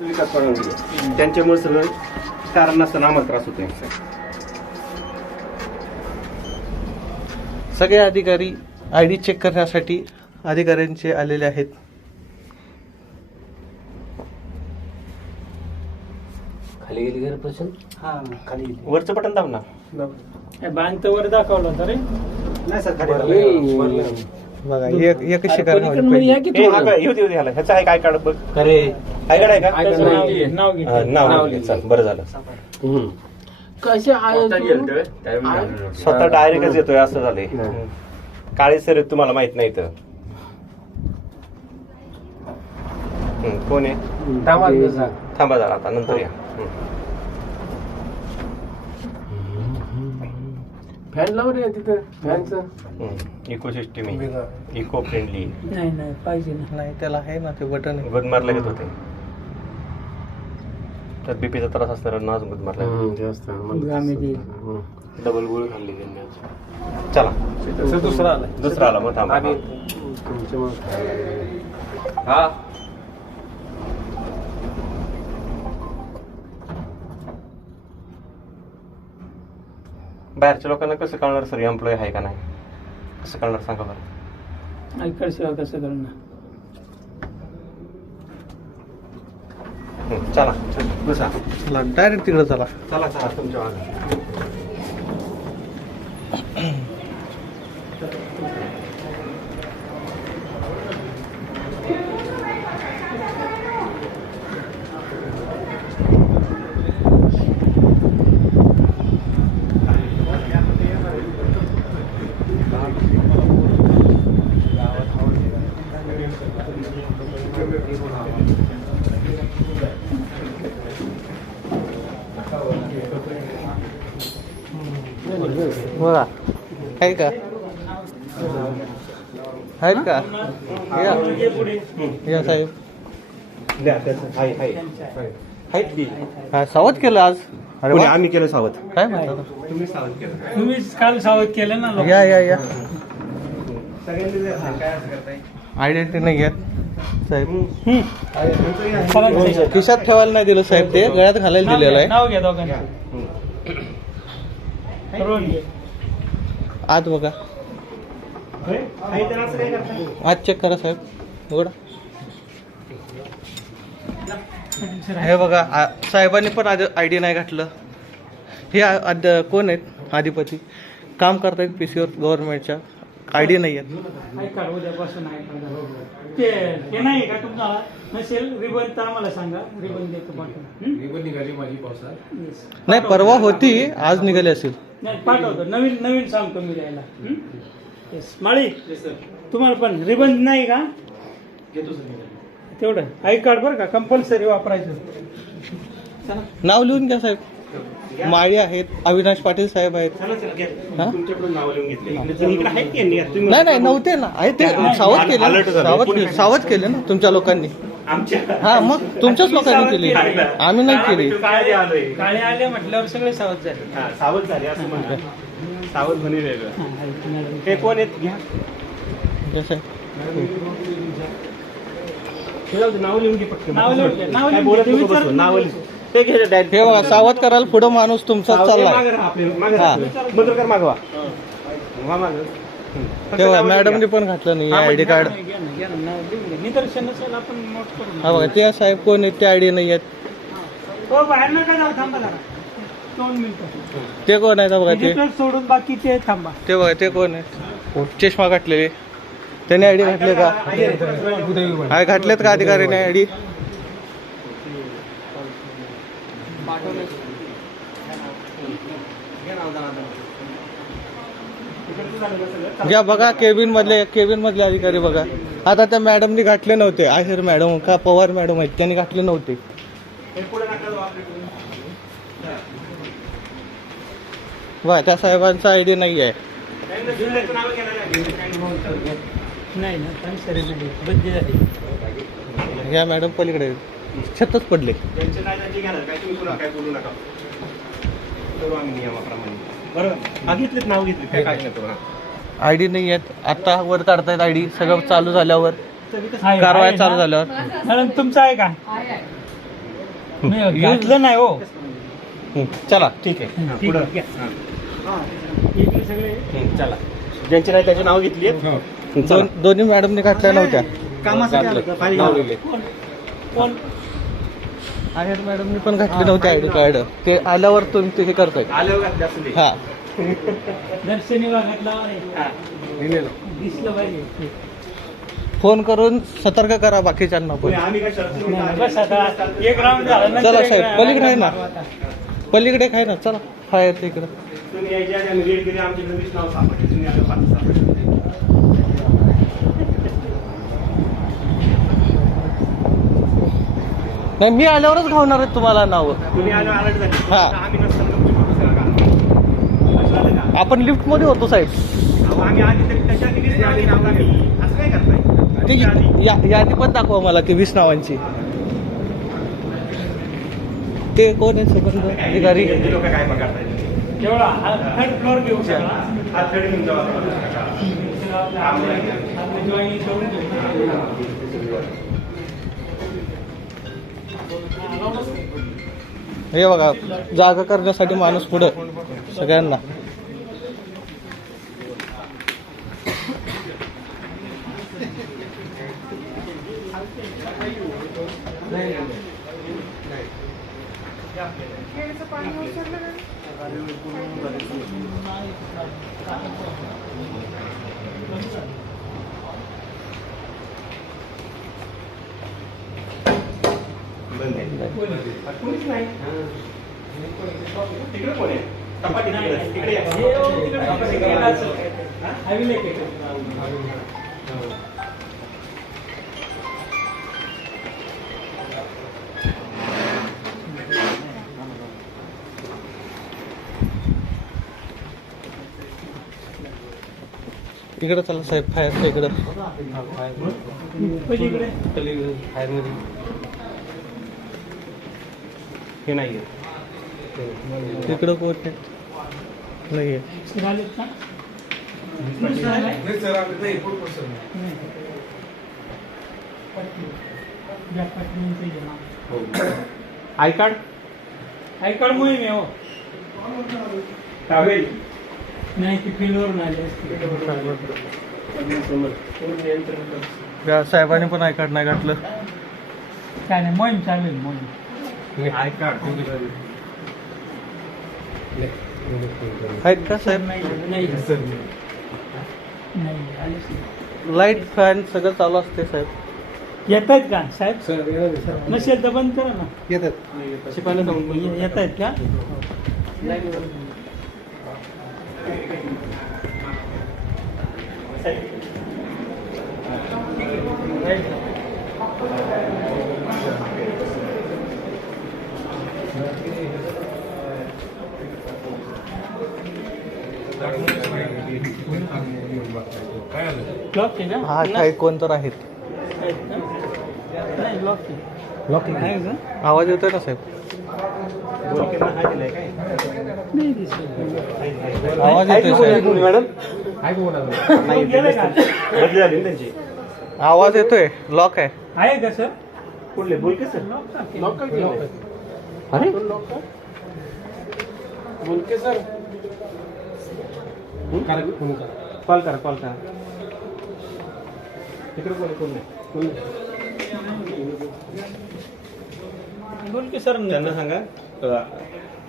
विकास पडवले त्यांच्यामुळे सगळं कारण नसताना आम्हाला त्रास होतोय. सगळे अधिकारी ID चेक करण्यासाठी अधिकाऱ्यांचे आलेले आहेत. खाली गेली घर प्रश्न. हा खाली गेली. वरचं बटन दाब ना. बँक तर वर दाखवलं होतं रे. नाही सर खाली बघा एकच शिकार पलीकडनं या की थोडं. येऊ ह्याला ह्याचं आहे काय काढ बघ. अरे आहे का त्याचं नाव घे. नाव चल बरं झालं. कसे आहे तू? स्वतः डायरेक्टच येतोय असं झालंय. काळे सर तुम्हाला माहित नाही तर कोण आहे थांबा जरा आता नंतर या. फॅन लावून या तिथं फॅनचं. Eco system eco friendly. नाही नाही पाहिजे ना. नाही त्याला आहे ना ते बटन आहे. गुदमार लागत होते तर बीपीचा त्रास असताना अजून गुदमार लागत. आम्ही ते डबल गोळी खाल्ली त्यांनी आज. चला दुसरा आला मग थांबा. हा बाहेरच्या लोकांना कसं कळणार सर एम्प्लॉय आहे का नाही कसं कळणार सांगा बरं. ऐकड सेवा कसं करणं. चला बसा. चला डायरेक्ट तिकडे चला. चला चला तुमच्या मागे. बघा आहे का आहेत का या साहेब. आहेत की हा सावध केलं आज. अरे कोणी वा. आम्ही केलं सावध. काय म्हणता तुम्ही सावध केलं. तुम्हीच काल सावध केलं ना लोक. या सगळ्यांनी आयडेंटिटी नाही घेत साहेब. सरांचं. खिशात ठेवायला नाही दिलं साहेब. ते गळ्यात घालायला दिलेलं आहे. नाव घ्या दोघांचं. रोहन घे. आत बघा आत चेक करा साहेब. उघडा. हे बघा साहेबांनी पण ID नाही घातलं. हे कोण आहेत अधिपती काम करतायत PCवर गव्हर्नमेंटच्या. ID नाही आहेत. ऐका उद्यापासून ऐका. ते नाही का तुम्हाला नसेल रिबन तर आम्हाला सांगा. रिबन देतो पाठवून. रिबन निघाली माझी पावसात. नाही परवा होती आज निघाली असेल. नाही पाठवतो. नवीन सांगतो मी द्यायला. येस माळी तुम्हाला पण रिबन नाही का तेवढं आय कार्ड बरं का कंपल्सरी वापरायचं. चला. नाव लिहून घ्या साहेब. माळी आहेत अविनाश पाटील साहेब आहेत. हा? तुमच्याकडून नाव लिहून घेतले इकडे आहेत की यांनी? तुम्ही- नाही नव्हते ना आहे ते सावध केले. सावध केले ना तुमच्या लोकांनी. आमच्या हा मग तुमच्याच लोकांनी केली. आम्ही नाही केली. काय आलोय काळे आले म्हटल्यावर सगळे सावध झाले. हा, सावध झाले असं म्हणा. सावध म्हणे वेगळं. हे कोण आहेत घ्या. जसं नाव लिहून घे पटकन. नाव लिहून घे. नाव काय लिहून बोलत घे. नको बसू. नाव लिह. ते घे direct. हे बघा सावध करायला पुढं माणूस तुमचाच चाललाय. मागं राहा आपले, मागं हा. राहा. मंत्रकर मागवा. वा मागं. फक्त तेव्हा नाव लिहून मॅडमने घ्या. पण घातलं नाही हा, ID कार्ड. घ्या ना, घ्या ना. नाव लिहून घे. निदर्शन असेल आपण नोट करून. हा बघा ते साहेब कोण आहेत ते ID नाही आहेत. हो बाहेर नका जाऊ. थांबा जरा 2 मिनिटं. ते कोण आहेत बघा ते. डिजिटल सोडून बाकीचे थांबा. ते बघा ते कोण आहेत. चष्मा घातलेले त्याने ID घातले का. काय घातलेत का अधिकाऱ्याने ID. घ्या बघा केबिन मधले अधिकारी बघा. आता त्या मॅडमनी घातले नव्हते. आहेर मॅडम का पवार मॅडम आहेत त्यांनी घातले नव्हते. वा त्या साहेबांचा ID नाही आहे. नाही ना कन्सरी नाही. बदली झाली. ह्या मॅडम पलीकडे छतच पडले. त्यांचे काय त्यांचे घ्या ना. काय तुम्ही पुन्हा काय बोलू नका. करू आम्ही नियमाप्रमाणे. बरोबर घेतलेत नाव घेतले काय काय नाही तो. ID नाही आहेत. आता वर काढतायत ID सगळं चालू झाल्यावर कारवाई चालू झाल्यावर. मॅडम तुमचं आहे का नाही घातलं नाही हो. चला ठीक आहे हा, ठीक पुढं आहे. हा. इकडे सगळे चला ज्यांची नाही त्याची नाव घेतली दोन्ही मॅडमने घातल्या नव्हत्या. नाव लिहिले कोण आहेर मॅडमनी पण घातले नव्हते आयडी कार्ड. ते आल्यावर तुम्ही ते हे करताय. आलं का जास्त नाही. हा दर्शनी भागातला दिसलं पाहिजे. फोन करून सतर्क करा बाकीच्यांना पण. आम्ही काय शरत नाही, बस आता एक राऊंड झाला नंतर चला एक साहेब, round पलीकडे आहे ना. मारू आता. पलीकडे काय ना, चला फायर इकडं. तुम्ही यायच्या आधी आम्ही रीड केली आमची 20 नाव सापडली तुम्ही आता 5 सापडले. नाही मी आल्यावरच घावणार आहे तुम्हाला नाव. तुम्ही आलो अलर्ट झाली हा. आम्ही नसताना तुमची फोटो कळलं का? आपण लिफ्ट मध्ये होतो साहेब. अहो, आम्ही आधी तरी तशा किती आधी नाव लागली असं काय करताय ते यादी पण दाखवा मला ती 20 नावांची. ते कोण आहे संबंध अधिकारी? हे लोक काय पकडताय जेवढा हा थर्ड फ्लोर घेऊ शकला. हा थर्ड घेऊन जावा जॉईनिंग करून घेऊ. हे बघा जागा करण्यासाठी माणूस पुढं सगळ्यांना. कोणीच नाही तिकडे कोण आहे टप्पा तिकडे या. इकडं चला साहेब फायर इकडं. हे नाहीये इकडं कोण नाहीये. आय कार्ड आय कार्ड मोहीम आहे हो. ट्रॅव्हल नाही ती फील्डवरून आली असते. या साहेबांनी पण आय कार्ड नाही घातलं. काय नाही मोहीम चालेल मोहीम. आय कार्ड आहेत का साहेब? नाही आलेच नाही. लाईट फॅन सगळं चालू असते साहेब. येत आहेत का साहेब? नसेल तर बंद करा ना. येतात. शिपायला सांगून येत आहेत का? ब्लॉक आहे ना? हा काही कोण तर आहेत. नाही ब्लॉक आहे. लॉक आहे का? आवाज येतोय ना साहेब? नाही दिसत. आवाज येतोय साहेब. मॅडम नाही गेलं का? बदली झाली ना त्यांची. आवाज येतोय. लॉक आहे. आहे का सर? कुठले बोल की सर लॉक अरे बोलके सर कॉल करा तिकडे कोण नाही बोल की सर. त्यांना सांगा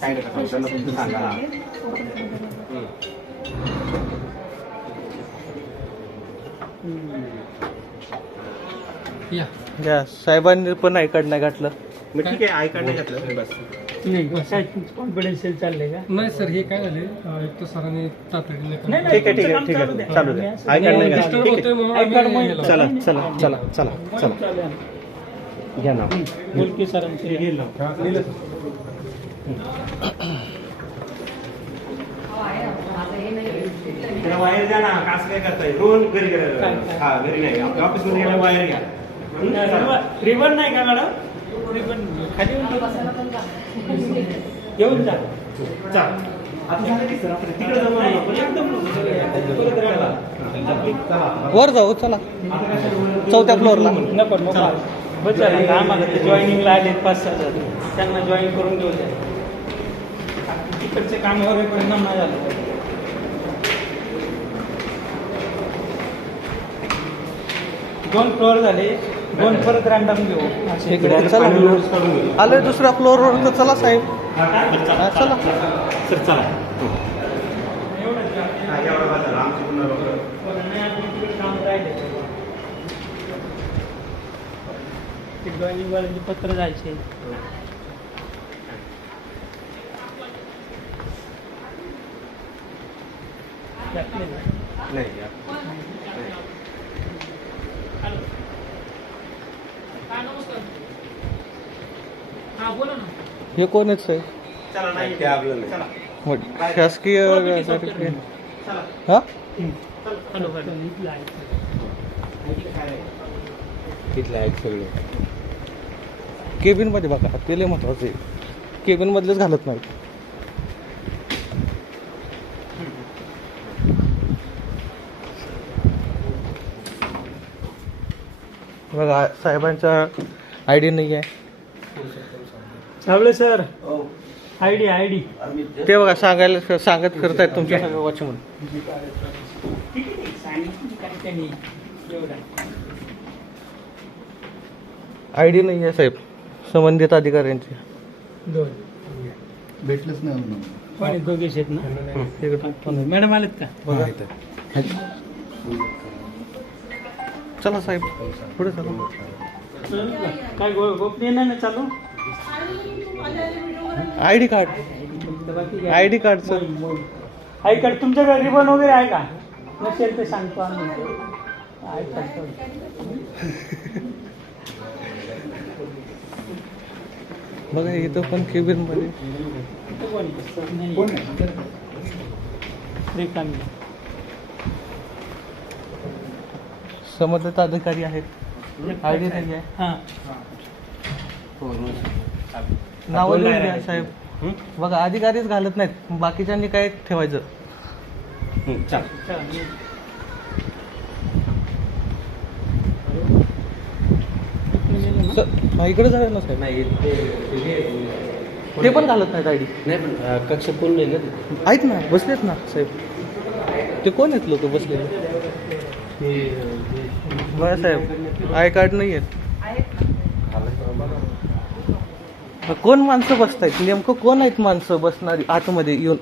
काय नका सांगू, त्यांना फक्त सांगा या साहेबांनी पण आय कार्ड नाही घातलं. मग ठीक आहे आय कार्ड नाही घातलं बस. नाही कॉन्फिडन्शियल चाललंय का? नाही सर हे काय झाले एक तर सरांनी तातडीने नाही, ठीक आहे तुमचं काम चालू द्या. द्या आय कार्ड नाही घातलं डिस्टर्ब ठीक होतोय म्हणून आय कार्ड आम्ही मोहीम. गेलो. चला मोहीम चालू आहे. घ्या नाव बोलके सरांचे त्याला वायर द्या ना कसं काय करताय रोज घरी गेला हा घरी नाही आपल्या ऑफिस मध्ये गेला वायर घ्या रिबन नाही का मॅडम? रिबन खाली घेऊन जा. चल आता झालं की सर आपण तिकडे जाऊ ना आपण. वर जाऊ चला. चौथ्या फ्लोअरला. नको नको. बस झालं. आम्हाला जॉईनिंगला आले 5-6 जण. त्यांना जॉईन करून घेऊ द्या. तिकडचे कामावर परिणाम नाही झाला. 2 फ्लोअर झाले, 2 परत रँडम घेऊ. चला आलोय दुसऱ्या फ्लोअरवर, तर चला साहेब. हा, चला सर चला एवढंच एवढा बस झाला. आमची पुन्हा काम राहिले. ते जॉईनिंगवाल्यांचे पत्र जायचे. नाही या. हे कोण आहेत साहेब? चला नाही ते आपलं नाही. चला शासकीय चला हा तिथलं आहे सगळे. केबिन मध्ये बघा, ते लय महत्वाचं आहे. केबिन मधलेच घालत नाहीत. बघा साहेबांचा आयडी नाही आहे. चावले सर, आयडी ते बघा सांगत फिरतायत तुमच्या सगळं वॉचमन. आयडी नाही आहे साहेब संबंधित अधिकाऱ्यांची. भेटलंच नाही कोणी दोघेच आहेत ना? मॅडम आलेत का? बघा चला साहेब पुढे चला. काय गोपनीय नाही ना चालू? आयडी कार्ड आयडी कार्डचं आय कार्ड तुमच्याकडे रिबन वगैरे आहे का? नसेल ते सांगतो आम्ही. आय कार्ड बघा इथं पण केबिन मध्ये रिकामी. संबंधित अधिकारी आहेत. आयडी नाही आहे. हां नाव लिहून द्या साहेब. बघा अधिकारीच घालत नाहीत, बाकीच्यांनी काय ठेवायचं. चला इकडे जाऊया ना साहेब. नाही ते पण घालत नाहीत आयडी. नाही पण कक्ष कोण नाही ना. आहेत ना, बसलेत ना साहेब. ते कोण आहेत लोक बसलेले? बघा साहेब आय कार्ड नाही आहेत. कोण माणसं बसतायत? नेमकं कोण आहेत माणसं बसणारी आतमध्ये येऊन?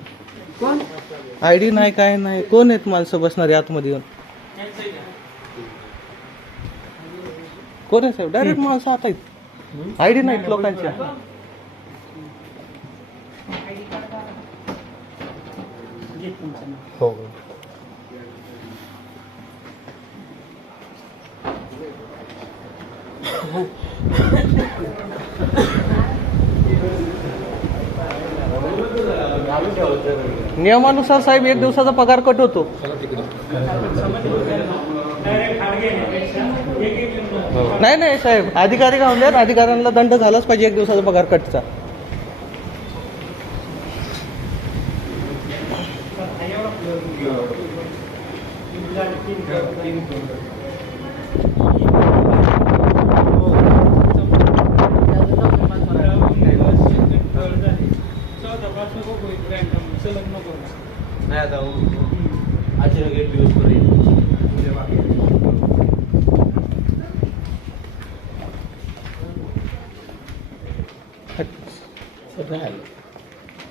आयडी नाही काय नाही, कोण आहेत माणसं बसणारी आतमध्ये येऊन? कोण आहे साहेब? डायरेक्ट माणसं आत आहेत. आयडी नाहीत लोकांच्या. हो नियमानुसार साहेब 1 दिवसाचा पगार कट होतो. नाही नाही साहेब, अधिकारी घावल्यात, अधिकाऱ्यांना दंड झालाच पाहिजे 1 दिवसाचा पगार कटचा. नाही आता अचानक 1 दिवस करेल.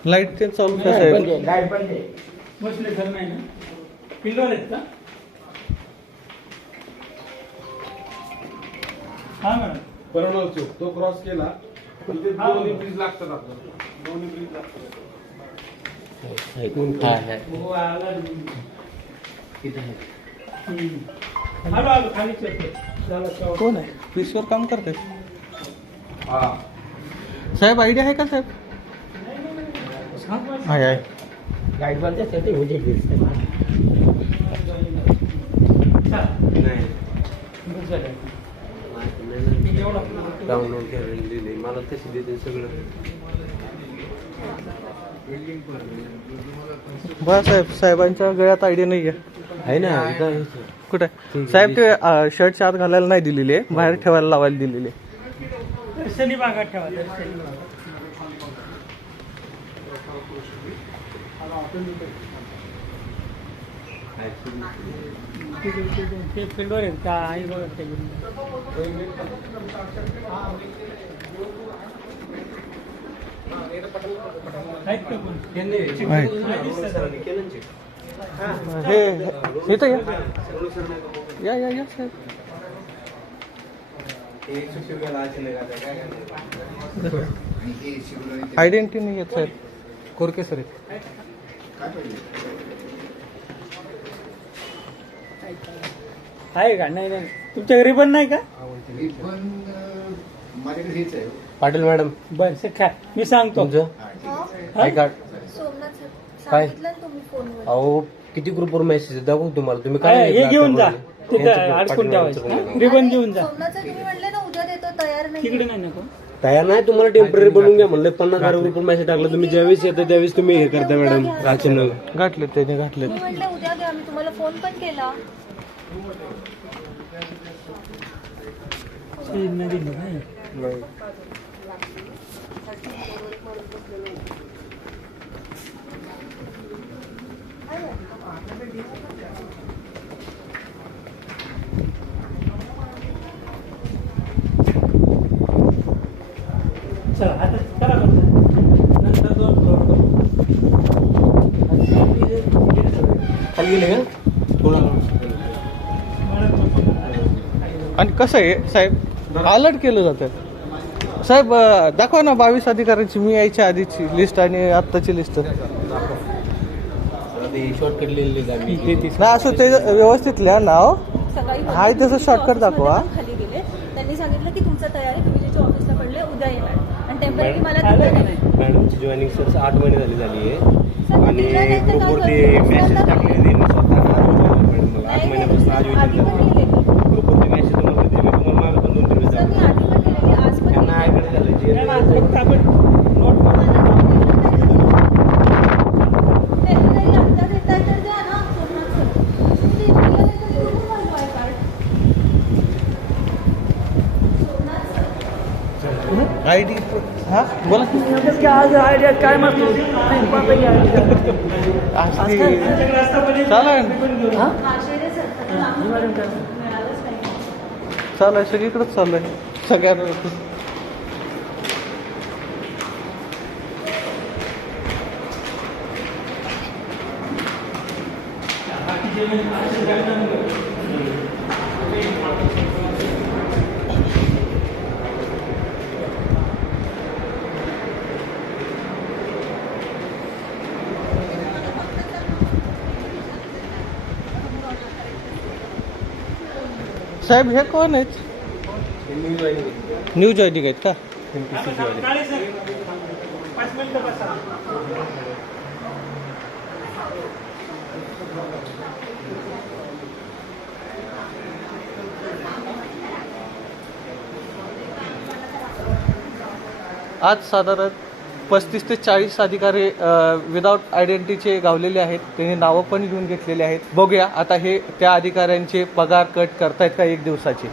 लाईट ते चालू का साहेब? बसले तर नाही ना? पिल्लोर आहेत का? हा मॅडम. परवडा चौक तो क्रॉस केला तिथे दोन्ही ब्रिज लागतात आपल्याला. दोन्ही ब्रिज लागतात. हो, आला. आलो आलो खालीच येतो. झाला चौक. कोण आहे? पीसीवर काम करते साहेब. आयडिया आहे का साहेब? आहे आहे. गाईड बनते म्हणजे डाउनलोड केलेली मला तशी देते सगळं. बरं साहेब, साहेबांच्या गळ्यात आयडिया नाही आहे ना. कुठे साहेब? ते शर्टच्या आत घालायला नाही दिलेली आहे, बाहेर ठेवायला लावायला दिलेली आहे. दर्शनी भागात ठेवा, दर्शनी भागात. ते फील्डवर आहेत का आई बघा ते आहेत का कोण? हे इथं या साहेब. आयडेंटिटी नाही येत साहेब. कोरके सर आहेत. आहे का? नाही नाही तुमच्या घरी पण नाही का? माझ्याकडे हेच आहे. पाटील मॅडम बरं सर काय मी सांगतो. तुमचं हा? आय कार्ड सोमनाथ सर काय? सांगितलं ना तुम्ही फोनवर. अहो किती ग्रुपवर मेसेज दाखवू तुम्हाला तुम्ही हे घेतलं घेऊन जा आता तिथं यांचं अडकून पाटील ठेवायचं मॅडमचं हा? पण रिबन घेऊन जा. सोमनाथ सर तुम्ही म्हणले ना उद्या देतो, तयार तिकडे नाही. नाही नको. तयार नाही तुम्हाला टेम्पररी बनवून घ्या म्हणलं 50,000 ग्रुपवर मेसेज टाकला तुम्ही ज्यावेळेस येतं त्यावेळेस तुम्ही हे करता मॅडम अचानक. गाठलेत त्याने गाठलेत. मी म्हणले उद्या घ्या, मी तुम्हाला फोन पण केला. नाही दिलं काय? चला आता करा बरं. नंतर दोन फ्लोर करू. खाली गेले का आणि कसं आहे साहेब, अलर्ट केलं जातं साहेब. दाखवा ना 22 अधिकाऱ्यांची, मी यायच्या आधीची लिस्ट आणि आत्ताची लिस्ट. शॉर्टकट लिहिलेलं आम्ही नाही असं ते व्यवस्थित लिहा नाव. सकाळी हाय तसं shortcut दाखवा. खाली गेले, त्यांनी सांगितलं की तुमचं तयारी पीजीच्या ऑफिसला पडले, उद्या येणार. आणि टेम्पररी मला आलं तिथं का नाही. नाही? मॅडमची जॉईनिंग सर 8 महिने झाली आहे सर, आणि तिला नाही तर काय ग्रुपवरती करू? मेसेज दुसऱ्यांदा टाकलेले त्यांनी स्वतः मॅडम मला 8 नाही, महिन्यापासून आज आधी पण केलेली. ग्रुपवरती मेसेज तुम्हाला दिले, मी तुम्हाला मागं पण 2-3 वेळेस सर, मी आधी पण केलेली, आज पण त्यांना केलेली. आयकडे झालं नाही, नाही, जे फक्त आपण नोट करू. टेम्पररी आता देताय तर द्या ना, सोमनाथ सर. तुम्ही इथल्या इथं देऊन पाहिजे आहे कार्ड. सोमनाथ सर. आयडी हा बोला. आज आयडिया काय मागतो? चालेल आश्चर्य सर, त्याला आम्हाला मिळालंच नाही. चालू आहे, सगळीकडेच चालू आहे सगळ्यांना. साहेब हे कोण आहेत? न्यू जॉईनिंग आहेत का? काळे सर 5 मिनिटं बसा. आज साधारण 35 ते 40 अधिकारी विदाउट आयडेंटिटीचे गावलेले आहेत. त्यांनी नावं पण घेऊन घेतलेली आहेत. बघूया आता हे त्या अधिकाऱ्यांचे पगार कट करतायत का 1 दिवसाचे.